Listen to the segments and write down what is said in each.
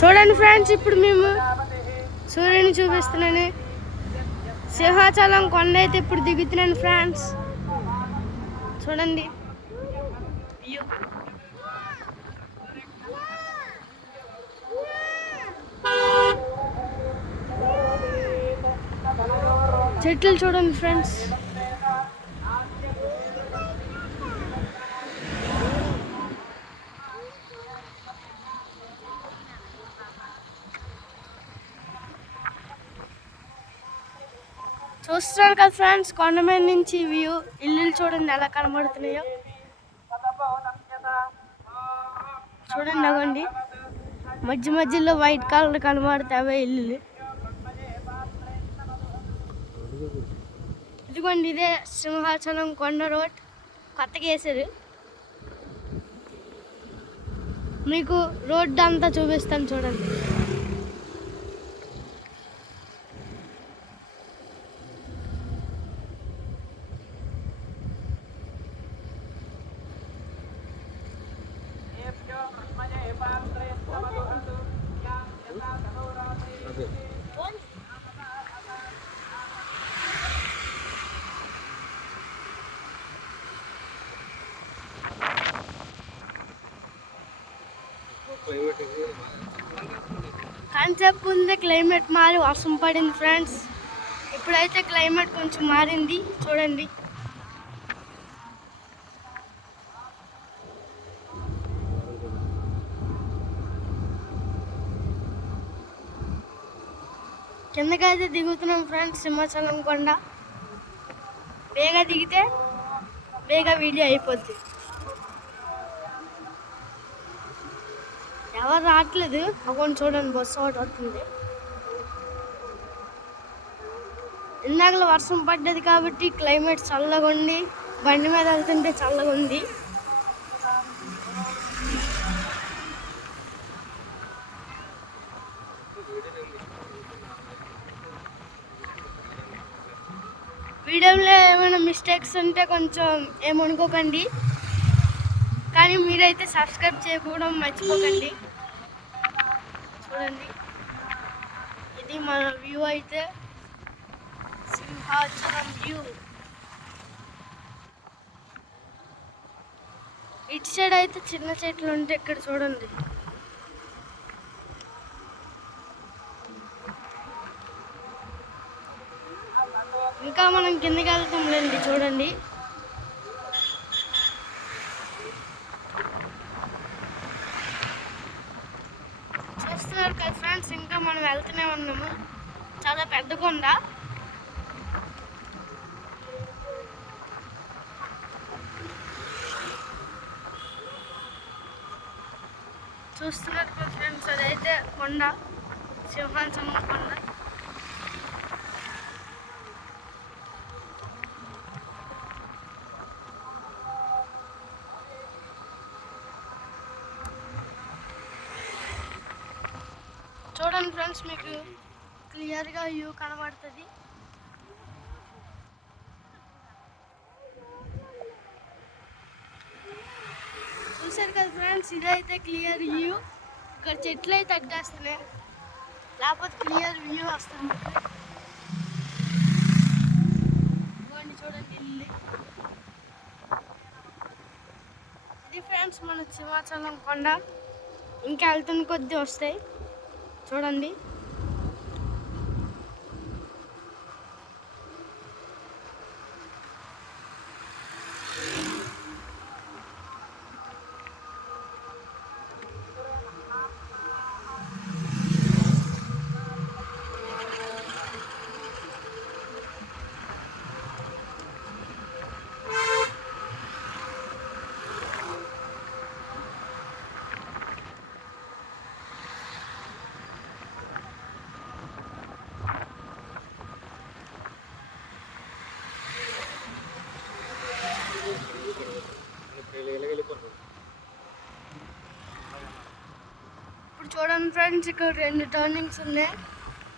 చూడండి ఫ్రెండ్స్, ఇప్పుడు మేము సూర్యుని చూపిస్తున్నాను. సింహాచలం కొండ అయితే ఇప్పుడు దిగుతున్నాను ఫ్రెండ్స్. చూడండి వ్యూ. చెట్లు చూడండి ఫ్రెండ్స్. చూస్తున్నారు కదా ఫ్రెండ్స్, కొండ మీద నుంచి వ్యూ. ఇల్లులు చూడండి ఎలా కనబడుతున్నాయో. చూడండి అవ్వండి, మధ్య మధ్యలో వైట్ కలర్ కనబడతావే ఇల్లులు. ఇదిగోండి, ఇదే సింహాచలం కొండ రోడ్, కొత్తగా వేసారు. మీకు రోడ్డు అంతా చూపిస్తాను చూడండి. కాన్సెప్ట్ ఉంది, క్లైమేట్ మారి వర్షం పడింది ఫ్రెండ్స్. ఇప్పుడైతే క్లైమేట్ కొంచెం మారింది చూడండి. కిందకైతే దిగుతున్నాం ఫ్రెండ్స్ సింహాచలం కొండ. బేగా దిగితే బేగా వీడియో అయిపోద్ది. ఎవరు రావట్లేదు, అకౌంట్ చూడండి, బస్సు ఒకటి వస్తుంది. ఇందాకలో వర్షం పడ్డది కాబట్టి క్లైమేట్ చల్లగా ఉంది. బండి మీద వెళ్తుంటే చల్లగా ఉంది. వీడియోలో ఏమైనా మిస్టేక్స్ ఉంటే కొంచెం ఏమనుకోకండి, కానీ మీరైతే సబ్స్క్రైబ్ చేయకపోవడం మర్చిపోకండి. చూడండి, ఇది మన వ్యూ అయితే సింహాచలం వ్యూ. ఇటు సైడ్ అయితే చిన్న చెట్లు ఉంటాయి, ఇక్కడ చూడండి. ఇంకా మనం కిందకి వెళ్తాంలేండి. చూడండి, చూస్తున్నారు కదా ఫ్రెండ్స్, ఇంకా మనం వెళ్తూనే ఉన్నాము. చాలా పెద్ద కొండ. చూస్తున్నారు కదా ఫ్రెండ్స్, అదైతే కొండ, సింహాచలం కొండ. చూడండి ఫ్రెండ్స్, మీకు క్లియర్గా వ్యూ కనబడుతుంది. చూసారు కదా ఫ్రెండ్స్, ఇదైతే క్లియర్ వ్యూ. ఇక్కడ చెట్లు అయితే తగ్గేస్తున్నాయి, లేకపోతే క్లియర్ వ్యూ వస్తుంది. చూడండి ఇల్లు. ఇది ఫ్రెండ్స్ మన సింహాచలం కొండ. ఇంకా వెళ్తున్న కొద్దీ వస్తాయి చూడండి. ఇప్పుడు చూడండి ఫ్రెండ్స్, ఇక్కడ 2 టర్నింగ్స్ ఉన్నాయి.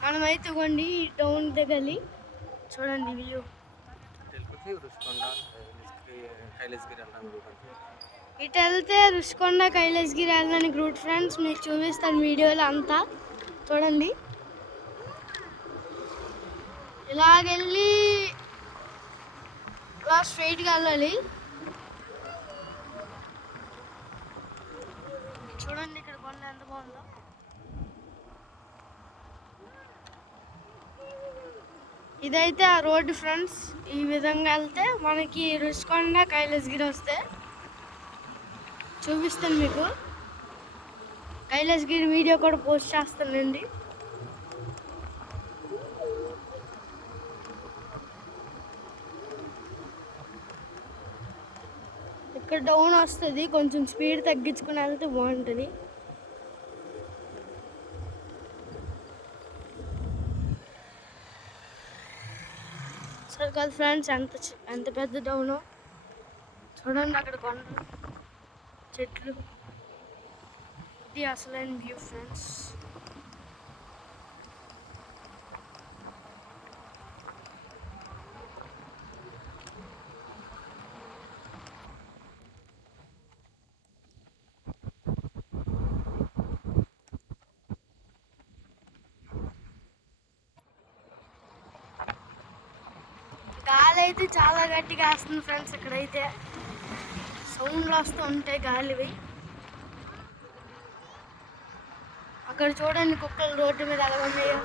మనమైతే ఇవ్వండి టౌన్ దగ్గర చూడండి వ్యూ. ఇటు వెళ్తే రుషికొండ కైలాసగిరి వెళ్ళడానికి రూట్ ఫ్రెండ్స్, మీకు చూపిస్తాను వీడియోలో అంతా చూడండి. ఇలాగెళ్ళి ఇలా స్ట్రైట్గా వెళ్ళాలి. చూడండి ఇక్కడ కొండ ఎంత బాగుందో. ఇదైతే ఆ రోడ్డు ఫ్రెండ్స్. ఈ విధంగా వెళ్తే మనకి రుషికొండ కైలాసగిరి వస్తే చూపిస్తాను మీకు. కైలాసగిరి వీడియో కూడా పోస్ట్ చేస్తానండి. ఇక్కడ డౌన్ వస్తుంది, కొంచెం స్పీడ్ తగ్గించుకుని వెళ్తే బాగుంటుంది. సరే కదా ఫ్రెండ్స్, ఎంత పెద్ద డౌను చూడండి. అక్కడ కొండలు, చెట్లు, ఇది అసలైన వ్యూ ఫ్రెండ్స్. గాలి అయితే చాలా గట్టిగా వస్తుంది ఫ్రెండ్స్. ఇక్కడైతే సౌండ్లు వస్తూ ఉంటాయి గాలివి. అక్కడ చూడండి కుక్కలు రోడ్డు మీద ఎలా ఉన్నాయో.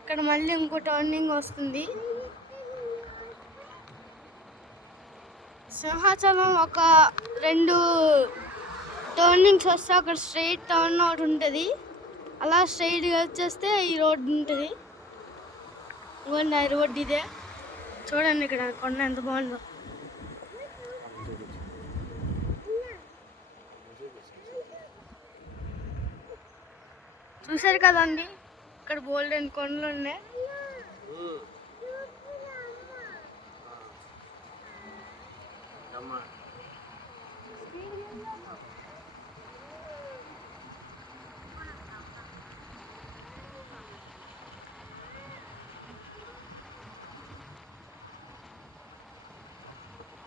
ఇక్కడ మళ్ళీ ఇంకో టర్నింగ్ వస్తుంది. సింహాచలం ఒక 2 టర్నింగ్స్ వస్తే అక్కడ స్ట్రైట్ టర్న్ ఒకటి ఉంటుంది. అలా స్ట్రైట్గా వచ్చేస్తే ఈ రోడ్డు ఉంటుంది. ఇవ్వండి ఆ రోడ్డు ఇదే. చూడండి ఇక్కడ కొండ ఎంత బాగుందో. చూసారు కదండి, ఇక్కడ బోల్డెన్ కొండలు ఉన్నాయి.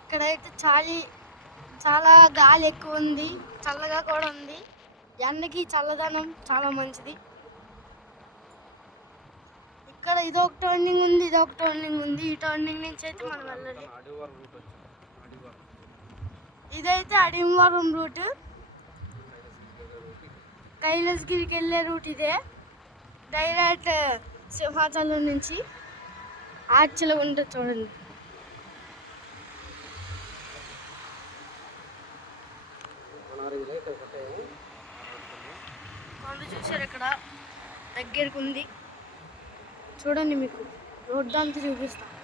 ఇక్కడైతే చాలా గాలి ఎక్కువ ఉంది, చల్లగా కూడా ఉంది. ఎండకి చల్లదనం చాలా మంచిది. ఇక్కడ ఇదొక టర్నింగ్ ఉంది, ఇదొక టర్నింగ్ ఉంది. ఈ టర్నింగ్ నుంచి అయితే మనం వెళ్ళాలి. ఇదైతే అడిమవరం రూట్, కైలాసగిరికి వెళ్ళే రూట్ ఇదే. డైరెక్ట్ సింహాచలం నుంచి ఆర్చిలో ఉంటుంది చూడండి. కొండ చూసారు, ఇక్కడ దగ్గరకు ఉంది చూడండి. మీకు రోడ్డు అంతా చూపిస్తాను.